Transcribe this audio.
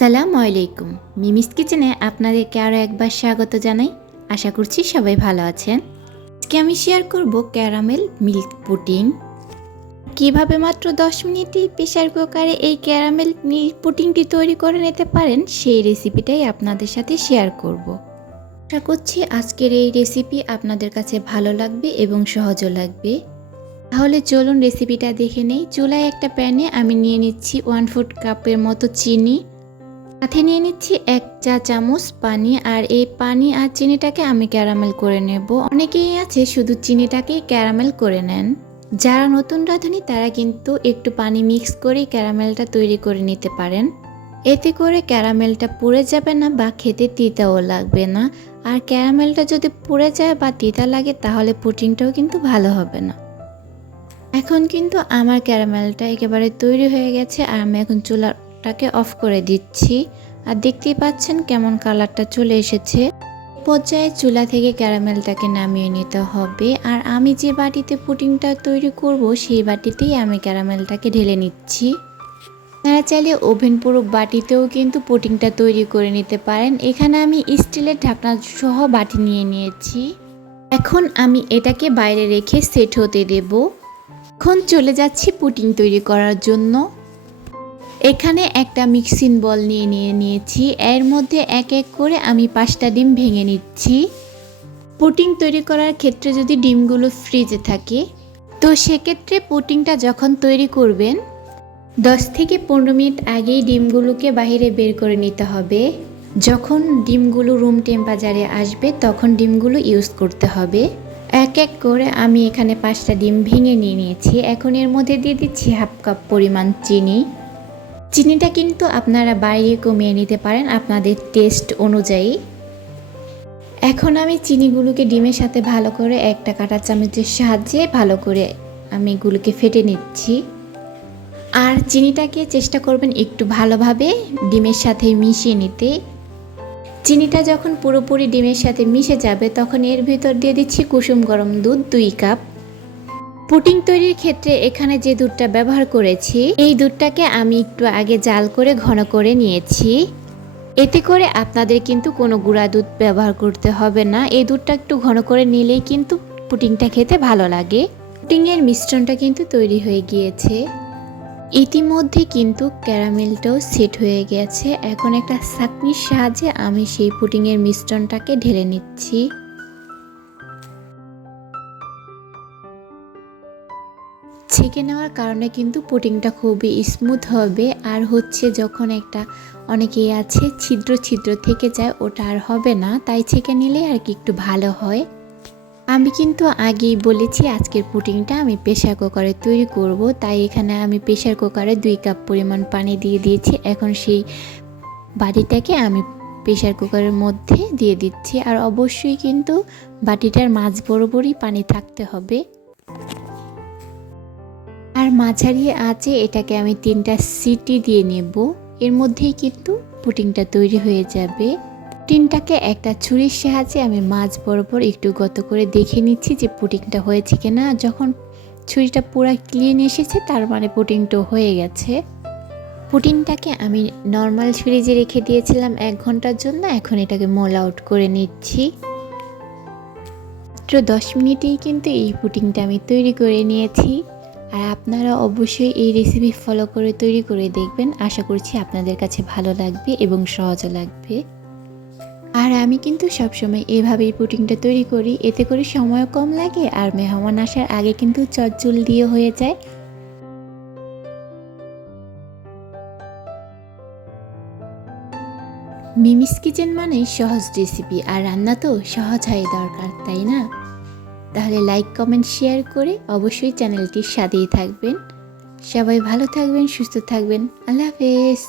আসসালামু আলাইকুম। মিমিস কিচেনে আপনাদেরকে আরও একবার স্বাগত জানাই। আশা করছি সবাই ভালো আছেন। আজকে আমি শেয়ার করব ক্যারামেল মিল্ক পুডিং। কিভাবে মাত্র 10 মিনিটেই প্রেসার কুকারে এই ক্যারামেল মিল্ক পুডিংটি তৈরি করে নিতে পারেন সেই রেসিপিটাই আপনাদের সাথে শেয়ার করব। আশা করছি আজকের এই রেসিপি আপনাদের কাছে ভালো লাগবে এবং সহজও লাগবে। তাহলে চলুন রেসিপিটা দেখে নেই। চুলায় একটা প্যানে আমি নিয়ে নিচ্ছি 1/4 কাপের মতো চিনি, সাথে নিয়ে নিচ্ছি 1 চা চামচ পানি। আর এই পানি আর চিনিটাকে আমি ক্যারামেল করে নেব। অনেকেই আছে শুধু চিনিটাকেই ক্যারামেল করে নেন। যারা নতুন রাঁধুনি তারা কিন্তু একটু পানি মিক্স করে ক্যারামেলটা তৈরি করে নিতে পারেন। এতে করে ক্যারামেলটা পুড়ে যাবে না বা খেতে তিতাও লাগবে না। আর ক্যারামেলটা যদি পুড়ে যায় বা তিতা লাগে তাহলে পুডিংটাও কিন্তু ভালো হবে না। এখন কিন্তু আমার ক্যারামেলটা একেবারে তৈরি হয়ে গেছে আর আমি এখন চুলাটাকে অফ করে দিচ্ছি। আর দেখতেই পাচ্ছেন কেমন কালারটা চলে এসেছে। পর্যায়ে চুলা থেকে ক্যারামেলটাকে নামিয়ে নিতে হবে। আর আমি যে বাটিতে পুডিংটা তৈরি করব সেই বাটিতেই আমি ক্যারামেলটাকে ঢেলে নিচ্ছি। আপনারা চাইলে ওভেন প্রুফ বাটিতেও কিন্তু পুডিংটা তৈরি করে নিতে পারেন। এখানে আমি স্টিলের ঢাকনা সহ বাটি নিয়ে নিয়েছি। এখন আমি এটাকে বাইরে রেখে সেট হতে দেব। এখন চলে যাচ্ছি পুডিং তৈরি করার জন্য। এখানে একটা মিক্সিং বল নিয়ে নিয়েছি। এর মধ্যে এক এক করে আমি 5টা ডিম ভেঙে নিচ্ছি। পুডিং তৈরি করার ক্ষেত্রে যদি ডিমগুলো ফ্রিজে থাকে তো সেক্ষেত্রে পুডিংটা যখন তৈরি করবেন 10 থেকে 15 মিনিট আগেই ডিমগুলোকে বাইরে বের করে নিতে হবে। যখন ডিমগুলো রুম টেম্পারেচারে আসবে তখন ডিমগুলো ইউজ করতে হবে। এক এক করে আমি এখানে 5টা ডিম ভেঙে নিয়েছি। এখন এর মধ্যে দিয়ে দিচ্ছি 1/2 কাপ পরিমাণ চিনি। চিনিটা কিন্তু আপনারা বাড়িয়ে কমিয়ে নিতে পারেন আপনাদের টেস্ট অনুযায়ী। এখন আমি চিনিগুলোকে ডিমের সাথে ভালো করে একটা কাঁটা চামচের সাহায্যে ভালো করে আমি এগুলোকে ফেটে নিচ্ছি। আর চিনিটাকে চেষ্টা করবেন একটু ভালোভাবে ডিমের সাথে মিশিয়ে নিতে। চিনিটা যখন পুরোপুরি ডিমের সাথে মিশে যাবে তখন এর ভিতর দিয়ে দিচ্ছি কুসুম গরম দুধ 2 কাপ। পুডিং তৈরির ক্ষেত্রে এখানে যে দুধটা ব্যবহার করেছি এই দুধটাকে আমি একটু আগে জাল করে ঘন করে নিয়েছি। এতে করে আপনাদের কিন্তু কোনো গুঁড়া দুধ ব্যবহার করতে হবে না। এই দুধটা একটু ঘন করে নিলেই কিন্তু পুডিংটা খেতে ভালো লাগে। পুডিংয়ের মিশ্রণটা কিন্তু তৈরি হয়ে গিয়েছে। ইতিমধ্যে কিন্তু ক্যারামেলটাও সেট হয়ে গেছে। এখন একটা ছাঁকনির সাহায্যে আমি সেই পুডিংয়ের মিশ্রণটাকে ঢেলে নিচ্ছি। ছেঁকে নেওয়ার কারণে কিন্তু পুডিংটা খুবই স্মুথ হবে। আর হচ্ছে যখন একটা অনেকেই আছে ছিদ্র ছিদ্র থেকে যায় ওটা আর হবে না, তাই ছেঁকে নিলে আর কি একটু ভালো হয়। আমি কিন্তু আগেই বলেছি আজকের পুডিংটা আমি প্রেসার কুকারে তৈরি করব, তাই এখানে আমি প্রেসার কুকারে 2 কাপ পরিমাণ পানি দিয়ে দিয়েছি। এখন সেই বাটিটাকে আমি প্রেসার কুকারের মধ্যে দিয়ে দিচ্ছি। আর অবশ্যই কিন্তু বাটিটার মাঝ বরাবরই পানি থাকতে হবে। আর মাঝারি আঁচে এটাকে আমি 3টা সিটি দিয়ে নেব। এর মধ্যেই কিন্তু পুডিংটা তৈরি হয়ে যাবে। পুডিংটাকে একটা ছুরির সাহায্যে আমি মাঝ বরাবর একটু গত করে দেখে নিচ্ছি যে পুডিংটা হয়েছে কিনা। যখন ছুরিটা পুরো ক্লিন এসেছে তার মানে পুডিংটা হয়ে গেছে। পুডিংটাকে আমি নর্মাল ফ্রিজে রেখে দিয়েছিলাম 1 ঘন্টার জন্য। এখন এটাকে মোল আউট করে নিচ্ছি। মাত্র 10 মিনিটেই কিন্তু এই পুডিংটা আমি তৈরি করে নিয়েছি। আর আপনারা অবশ্যই এই রেসিপি ফলো করে তৈরি করে দেখবেন। আশা করছি আপনাদের কাছে ভালো লাগবে এবং সহজও লাগবে। আর আমি কিন্তু সবসময় এভাবেই পুডিংটা তৈরি করি, এতে করে সময়ও কম লাগে আর মেহমান আসার আগে কিন্তু চটজলদিও হয়ে যায়। মিমিস কিচেন মানে সহজ রেসিপি, আর রান্না তো সহজ হয় দরকার, তাই না? তাহলে লাইক কমেন্ট শেয়ার করে অবশ্যই চ্যানেলটির সাথেই থাকবেন। সবাই ভালো থাকবেন, সুস্থ থাকবেন। আল্লাহ হাফেজ।